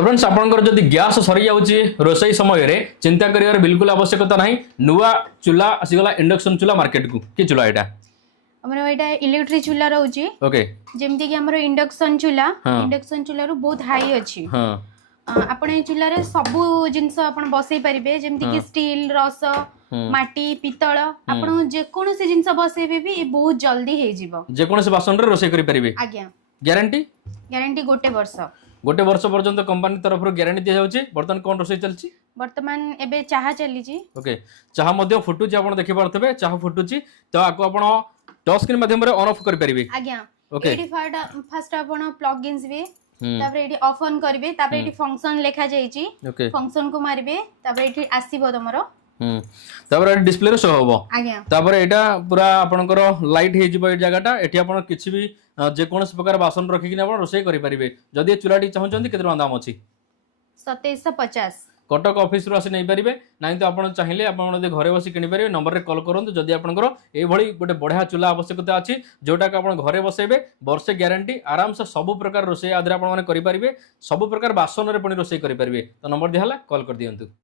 तो फ्रेंड्स आपनकर जदि गैस सरी जाउची रोसई समय रे चिंता करिवार बिल्कुल आवश्यकता नहीं। नुआ चूल्हा आसीगला इंडक्शन चूल्हा मार्केट को कि चूल्हा एटा हमर एटा इलेक्ट्रिक चूल्हा रहउची ओके जेमति कि हमर इंडक्शन चूल्हा रो बहुत हाई अछि। हां आपण ए चूल्हा रे सब जिंस आपण बसई परिबे जेमति कि स्टील रस माटी पितळ आपण जे कोन से जिंस बसईबे भी ए बहुत जल्दी हे जीवो। जे कोन से बासन रे रोसई करि परिबे। आज्ञा गारंटी गोटे वर्ष पर्यंत कंपनी तरफ ग्यारंटी दिया जाउची। वर्तमान कोन रोसई चलची वर्तमान एबे चाहा चलीची ओके चाहा मध्ये फुटुची आपण देखि पारथबे चाहा फुटुची तो आको आपण टच स्क्रीन माध्यम रे ऑन ऑफ करि परिबे। आज्ञा एडी फर्स्ट आपण प्लग इन्स बे तापर एडी ऑफ ऑन करबे तापर एडी फंक्शन लेखा जाईची फंक्शन को मारबे तापर एडी आसीबो तमरो तापर डिस्प्ले रे शो होबो। आज्ञा तापर एटा पूरा आपनकर लाइट हे जिवो ए जगहटा एठी आपण किछि भी जे कोनस प्रकार बासन रखि कि आपण रोसई करि परिबे। जदि चूल्हाटी चाहउचंदी केते दाम अछि 2750 कटक ऑफिस रो आसी नै परिबे नाही तो आपण चाहिए आपण जदि घरे बसी किनि परिबे नंबर रे कॉल करंतु। जदि आपनकर ए भली गोटे बढ़िया चूल्हा आवश्यकता अछि जोटा का आपण घरे बसेबे वर्षे ग्यारंटी आराम से सब प्रकार रोसई आदरे आपण माने करि परिबे सब प्रकार बासन रे पनि रोसई करि परिबे। तो नंबर दिहला कॉल कर दियंतु।